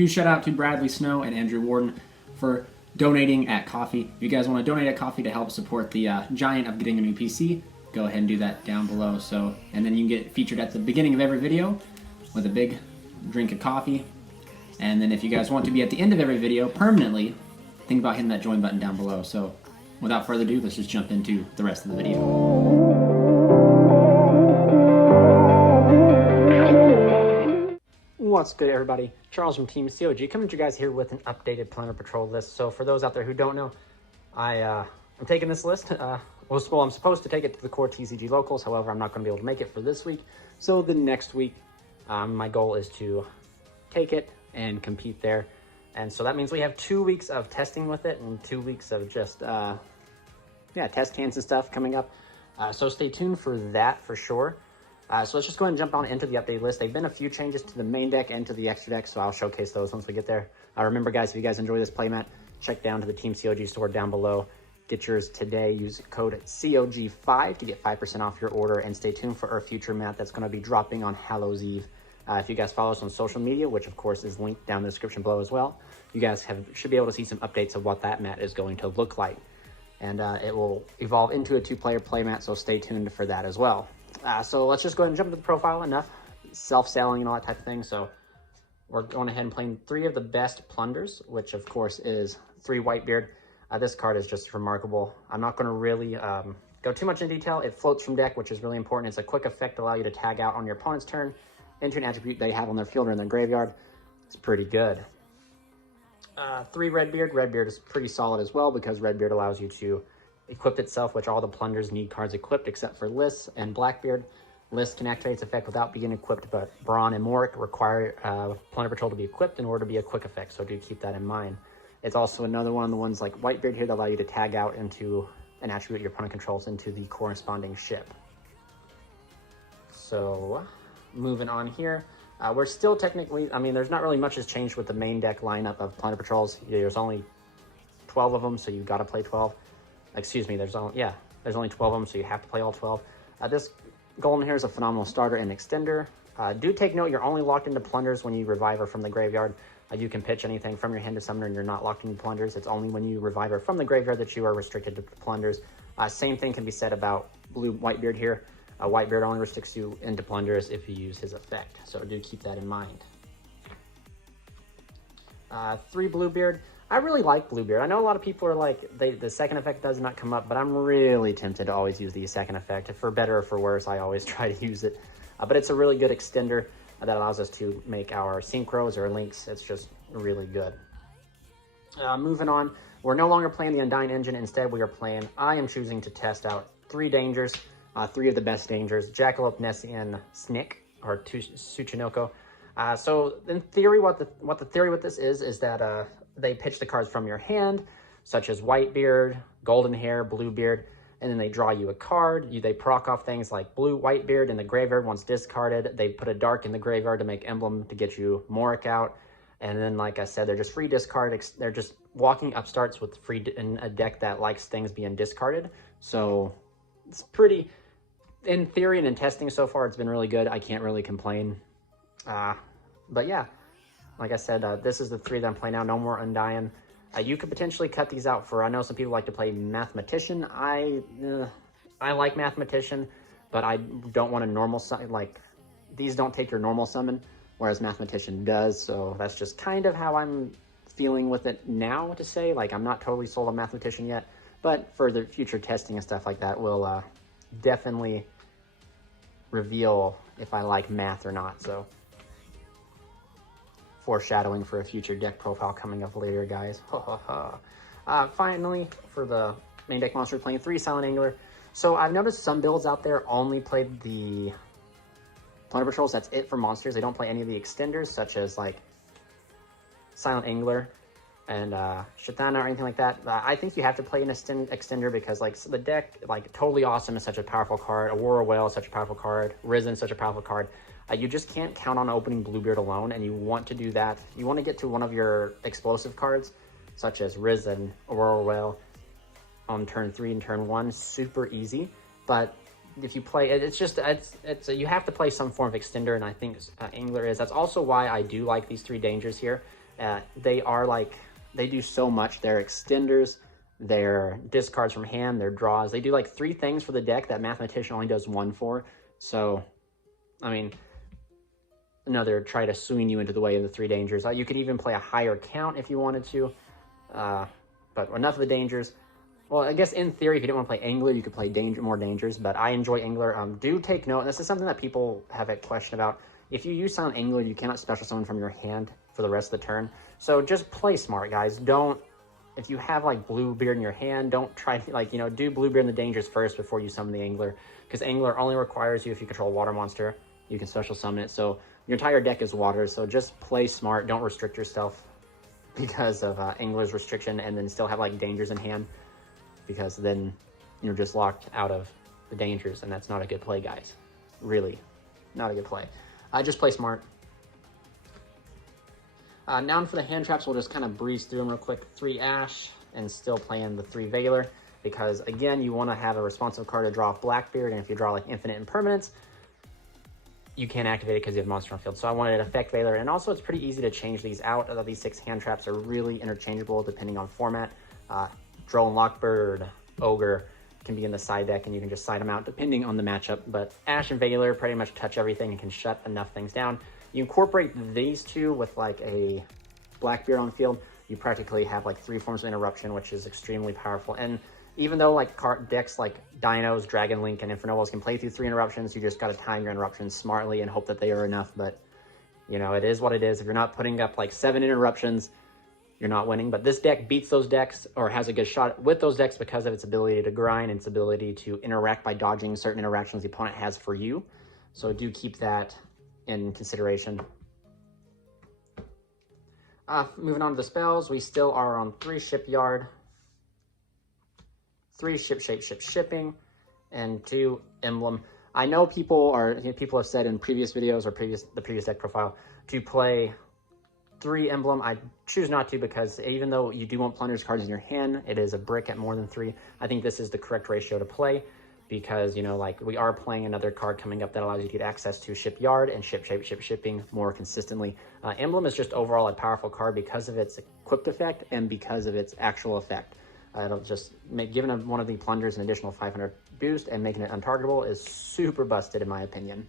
Huge shout out to Bradley Snow and Andrew Warden for donating at Coffee. If you guys want to donate at Coffee to help support the giant of getting a new PC, go ahead and do that down below. And then you can get featured at the beginning of every video with a big drink of coffee. And then if you guys want to be at the end of every video permanently, think about hitting that join button down below. So without further ado, let's just jump into the rest of the video. What's good, everybody? Charles from TeamCOG coming to you guys here with an updated Plunder Patrol list. So for those out there who don't know, I'm taking this list. Well, I'm supposed to take it to the core TCG locals. However, I'm not going to be able to make it for this week. So the next week, my goal is to take it and compete there. And so that means we have 2 weeks of testing with it and 2 weeks of just, test cans and stuff coming up. So stay tuned for that for sure. So let's just go ahead and jump on into the updated list. They've been a few changes to the main deck and to the extra deck, so I'll showcase those once we get there. Remember, guys, if you guys enjoy this playmat, check down to the TeamCOG store down below. Get yours today. Use code COG5 to get 5% off your order, and stay tuned for our future mat that's going to be dropping on Hallows Eve. If you guys follow us on social media, which of course is linked down in the description below as well, you guys should be able to see some updates of what that mat is going to look like. And it will evolve into a 2-player playmat, so stay tuned for that as well. So let's just go ahead and jump into the profile. Enough self-selling and all that type of thing. So we're going ahead and playing 3 of the best plunders, which of course is 3 Whitebeard. This card is just remarkable. I'm not going to really go too much in detail. It floats from deck, which is really important. It's a quick effect to allow you to tag out on your opponent's turn into an attribute they have on their field or in their graveyard. It's pretty good. 3 Redbeard. Redbeard is pretty solid as well because Redbeard allows you to equip itself, which all the plunders need cards equipped except for Liss and Blackbeard. Liss can activate its effect without being equipped, but Brawn and Morik require Plunder Patrol to be equipped in order to be a quick effect, so do keep that in mind. It's also another one of the ones like Whitebeard here that allow you to tag out into an attribute your opponent controls into the corresponding ship. So moving on here, we're still technically, there's not really much has changed with the main deck lineup of Plunder Patrols. There's only 12 of them, so you've got to play 12. Excuse me, there's only 12 of them, so you have to play all 12. This golden here is a phenomenal starter and extender. Do take note, you're only locked into plunders when you revive her from the graveyard. You can pitch anything from your hand to summoner and you're not locked into plunders. It's only when you revive her from the graveyard that you are restricted to plunders. Same thing can be said about blue Whitebeard here. Whitebeard only restricts you into plunders if you use his effect, so do keep that in mind. 3 Bluebeard. I really like Bluebeard. I know a lot of people are like, the second effect does not come up, but I'm really tempted to always use the second effect. For better or for worse, I always try to use it. But it's a really good extender that allows us to make our Synchros or links. It's just really good. Moving on, we're no longer playing the Undying Engine. Instead, I am choosing to test out 3 dangers, 3 of the best dangers, Jackalope, Nessie, and Snick, or Tsuchinoko. So in theory, what the theory with this is that they pitch the cards from your hand, such as Whitebeard, Golden Hair, Bluebeard, and then they draw you a card. They proc off things like Whitebeard in the graveyard once discarded. They put a dark in the graveyard to make emblem to get you Morik out. And then, like I said, they're just free discard. They're just walking upstarts with free in a deck that likes things being discarded. So it's pretty, in theory and in testing so far, it's been really good. I can't really complain. But yeah. Like I said, this is the 3 that I'm playing now. No more Undying. You could potentially cut these out for, I know some people like to play Mathematician. I like Mathematician, but I don't want a normal summon. Like, these don't take your normal summon, whereas Mathematician does. So that's just kind of how I'm feeling with it now to say. Like, I'm not totally sold on Mathematician yet, but for the future testing and stuff like that, we'll definitely reveal if I like math or not. So foreshadowing for a future deck profile coming up later, guys. Finally, for the main deck monster, playing 3 Silent Angler. So I've noticed some builds out there only played the Plunder Patrols. That's it for monsters. They don't play any of the extenders, such as like Silent Angler and Shatana or anything like that. I think you have to play an extender because like the deck, like Totally Awesome is such a powerful card. Aurora Whale is such a powerful card. Risen such a powerful card. You just can't count on opening Bluebeard alone, and you want to do that. You want to get to one of your explosive cards, such as Risen, Aurora Whale, on turn 3 and turn 1. Super easy, but if you play, you have to play some form of extender, and I think Angler is. That's also why I do like these 3 dangers here, They are like, they do so much. They're extenders, they're discards from hand, they're draws. They do like 3 things for the deck that Mathematician only does 1 for. So, I mean, another try to swing you into the way of the 3 dangers. You could even play a higher count if you wanted to. But enough of the dangers. Well, I guess in theory, if you didn't want to play Angler, you could play more dangers, but I enjoy Angler. Do take note, and this is something that people have a question about. If you use Silent Angler, you cannot special summon from your hand for the rest of the turn. So just play smart, guys. Don't, if you have like Bluebeard in your hand, don't try to, like, you know, do Bluebeard in the dangers first before you summon the Angler, because Angler only requires you if you control a water monster. You can special summon it, so your entire deck is water, so just play smart. Don't restrict yourself because of Angler's restriction, and then still have like dangers in hand, because then you're just locked out of the dangers, and that's not a good play, guys. Really, not a good play. Just play smart. Now for the hand traps, we'll just kind of breeze through them real quick. 3 Ash, and still playing the 3 Veiler, because again, you want to have a responsive card to draw off Blackbeard, and if you draw like Infinite Impermanence, you can't activate it because you have Monster on field. So I wanted to affect Veiler, and also it's pretty easy to change these out. Although these 6 hand traps are really interchangeable depending on format. Drone Lockbird, Ogre can be in the side deck, and you can just side them out depending on the matchup. But Ash and Veiler pretty much touch everything and can shut enough things down. You incorporate these 2 with like a Blackbeard on field, you practically have like 3 forms of interruption, which is extremely powerful. And even though like decks like Dinos, Dragon Link, and Infernovals can play through 3 interruptions, you just got to time your interruptions smartly and hope that they are enough. But, you know, it is what it is. If you're not putting up like 7 interruptions, you're not winning. But this deck beats those decks, or has a good shot with those decks, because of its ability to grind and its ability to interact by dodging certain interactions the opponent has for you. So do keep that in consideration. Moving on to the spells, we still are on 3 Shipyard, 3 Ship Shape Ship Shipping, and 2 Emblem. I know people have said in previous videos or the previous deck profile to play 3 Emblem. I choose not to, because even though you do want Plunder's cards in your hand, it is a brick at more than 3. I think this is the correct ratio to play, because, you know, like, we are playing another card coming up that allows you to get access to Shipyard and Ship Shape Ship Shipping more consistently. Emblem is just overall a powerful card because of its equipped effect and because of its actual effect. It'll just make, giving one of the Plunders an additional 500 boost and making it untargetable is super busted in my opinion.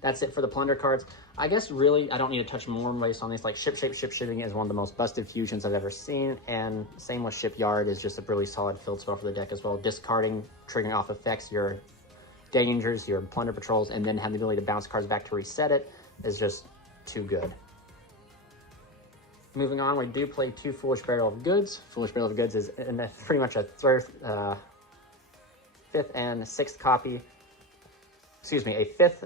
That's it for the Plunder cards. I guess really I don't need to touch more based on these. Like Ship Shape Ship Shipping is one of the most busted fusions I've ever seen, and same with Shipyard is just a really solid field spell for the deck as well. Discarding, triggering off effects, your dangers, your Plunder Patrols, and then having the ability to bounce cards back to reset it is just too good. Moving on, we do play 2 Foolish Barrel of Goods. Foolish Barrel of Goods is pretty much a 5th and 6th copy. Excuse me, a 5th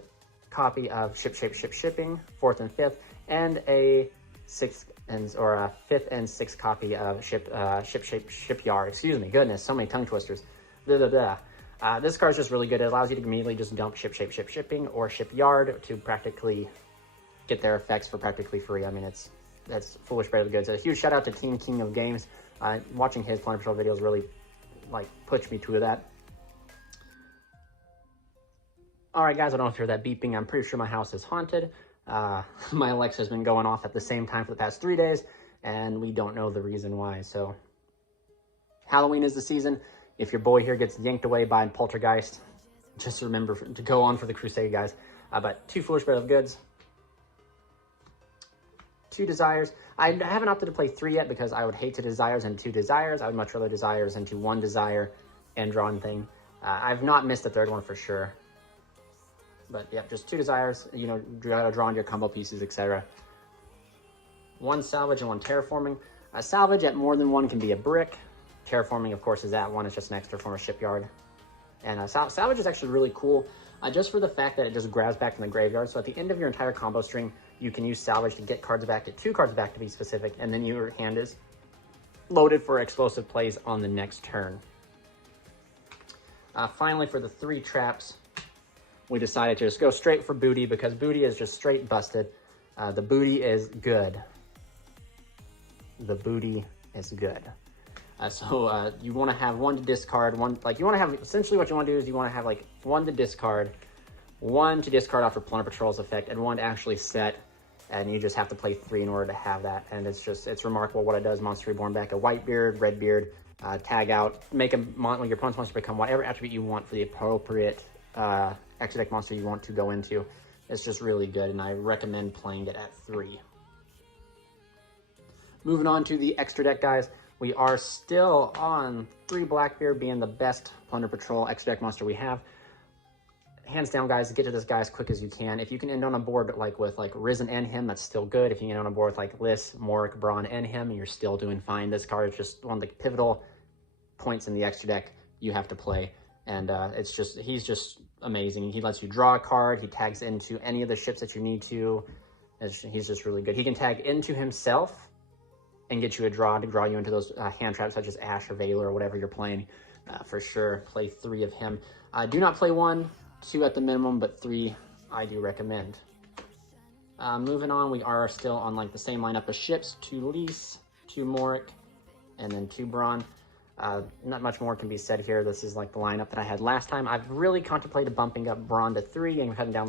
copy of Ship Shape Ship Shipping, 4th and 5th, and a 5th and 6th copy of Ship Shape Shipyard. Excuse me, goodness, so many tongue twisters. Blah, blah, blah. This card is just really good. It allows you to immediately just dump Ship Shape Ship Shipping or Shipyard to practically get their effects for practically free. I mean, that's Foolish Barrel of Goods. A huge shout out to Team King of Games. Watching his Plunder Patrol videos really like pushed me to that. All right, guys, I don't know if you heard that beeping. I'm pretty sure my house is haunted. My Alexa has been going off at the same time for the past 3 days, and we don't know the reason why. So Halloween is the season. If your boy here gets yanked away by a poltergeist, just remember to go on for the crusade, guys. But 2 Foolish Barrel of Goods, 2 Desires. I haven't opted to play 3 yet because I would hate to Desires and 2 Desires. I would much rather Desires into 1 Desire and draw one thing. I've not missed the 3rd one for sure. But yeah, just 2 Desires, you know, draw on your combo pieces, etc. 1 Salvage and 1 Terraforming. Salvage at more than 1 can be a brick. Terraforming, of course, is at 1. It's just an extra form of Shipyard. And Salvage is actually really cool, just for the fact that it just grabs back from the graveyard. So at the end of your entire combo string, you can use Salvage to get cards back, get 2 cards back to be specific, and then your hand is loaded for explosive plays on the next turn. Finally, for the 3 traps, we decided to just go straight for Booty, because Booty is just straight busted. The Booty is good. The Booty is good. So you want to have 1 to discard, 1, like you want to have, essentially what you want to do is you want to have like 1 to discard, 1 to discard after Plunder Patrol's effect, and 1 to actually set and you just have to play 3 in order to have that. And it's remarkable what it does. Monster Reborn back a Whitebeard, Redbeard, tag your opponent's monster become whatever attribute you want for the appropriate extra deck monster you want to go into. It's just really good, and I recommend playing it at 3. Moving on to the extra deck, guys. We are still on 3 Blackbeard being the best Plunder Patrol extra deck monster we have. Hands down, guys, get to this guy as quick as you can. If you can end on a board with Risen and him, that's still good. If you can end on a board with like Liss, Morik, Braun, and him, you're still doing fine. This card is just one of the pivotal points in the extra deck you have to play. And he's just amazing. He lets you draw a card. He tags into any of the ships that you need to. He's just really good. He can tag into himself and get you a draw to draw you into those hand traps such as Ash or Veiler or whatever you're playing. For sure, play 3 of him. Do not play 1, 2 at the minimum, but 3 I do recommend. Moving on, we are still on like the same lineup of ships: 2 Liss, 2 Morik, and then 2 Braun. Not much more can be said here. This is like the lineup that I had last time. I've really contemplated bumping up Braun to 3 and cutting down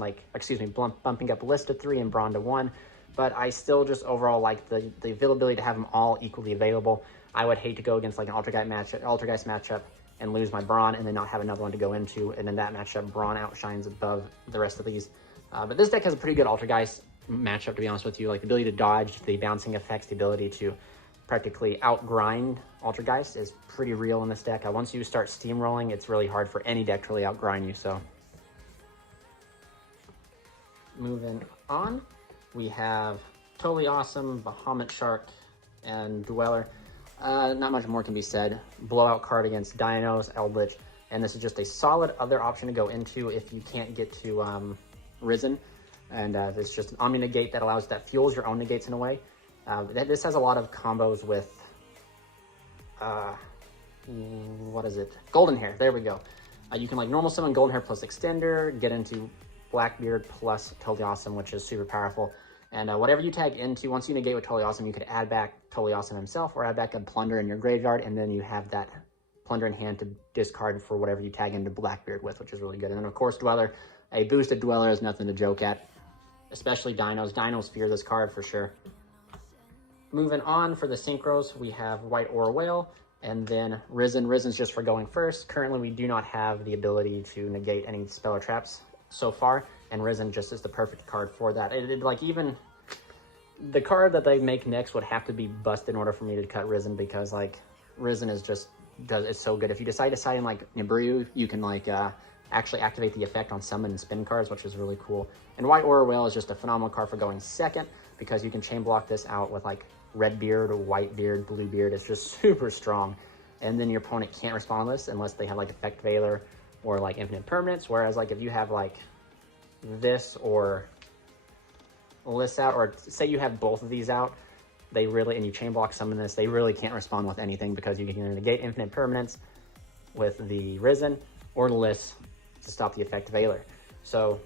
bumping up Liss to 3 and Braun to 1. But I still just overall like the availability to have them all equally available. I would hate to go against like an Altergeist matchup and lose my Braun and then not have another one to go into. And in that matchup, Braun outshines above the rest of these. But this deck has a pretty good Altergeist matchup, to be honest with you. Like the ability to dodge, the bouncing effects, the ability to practically outgrind Altergeist is pretty real in this deck. Once you start steamrolling, it's really hard for any deck to really outgrind you. So moving on, we have Totally Awesome, Bahamut Shark, and Dweller. Not much more can be said. Blowout card against Dinos, Eldritch, and this is just a solid other option to go into if you can't get to Risen. And it's just an Omni Negate that fuels your own negates in a way. This has a lot of combos with, what is it? Golden Hair, there we go. You can like normal summon Golden Hair plus Extender, get into Blackbeard plus Totally Awesome, which is super powerful. And whatever you tag into, once you negate with Totally Awesome, you could add back Totally Awesome himself or add back a Plunder in your graveyard, and then you have that Plunder in hand to discard for whatever you tag into Blackbeard with, which is really good. And then of course Dweller, a boosted Dweller is nothing to joke at, especially Dinos. Dinos fear this card for sure. Moving on for the Synchros, we have White Ore Whale, and then Risen. Risen's just for going first. Currently, we do not have the ability to negate any spell or traps so far, and Risen just is the perfect card for that. Like even the card that they make next would have to be busted in order for me to cut Risen, because like Risen is it's so good. If you decide to sign like Nibiru, you can like actually activate the effect on summon and spin cards, which is really cool. And White Ore Whale is just a phenomenal card for going second, because you can chain block this out with like Redbeard, Whitebeard, Bluebeard. It's just super strong. And then your opponent can't respond to this unless they have like Effect Veiler or like Infinite Permanence. Whereas like if you have like this or Liss out, or say you have both of these out, and you chain block summon this, they really can't respond with anything, because you can either negate Infinite Permanence with the Risen or Liss to stop the Effect Veiler. So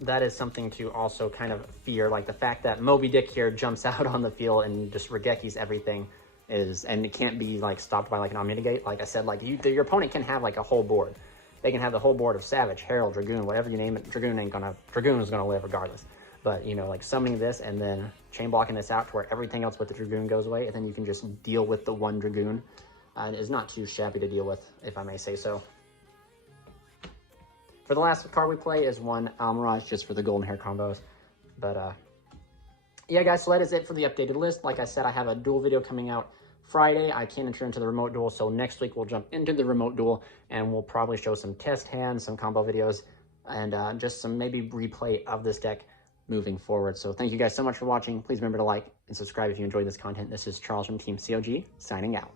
that is something to also kind of fear. Like the fact that Moby Dick here jumps out on the field and just Regekis everything and it can't be like stopped by like an Omni Negate. Like I said, like your opponent can have like a whole board. They can have the whole board of Savage, Herald, Dragoon, whatever you name it. Dragoon is gonna live regardless. But you know, like summoning this and then chain blocking this out to where everything else but the Dragoon goes away, and then you can just deal with the one Dragoon. Is not too shabby to deal with, if I may say so. For the last card we play is one Almirage, just for the Golden Hair combos. But yeah, guys, so that is it for the updated list. Like I said, I have a duel video coming out Friday. I can't enter into the remote duel, so next week we'll jump into the remote duel, and we'll probably show some test hands, some combo videos, and just some maybe replay of this deck moving forward. So thank you guys so much for watching. Please remember to like and subscribe if you enjoyed this content. This is Charles from TeamCOG, signing out.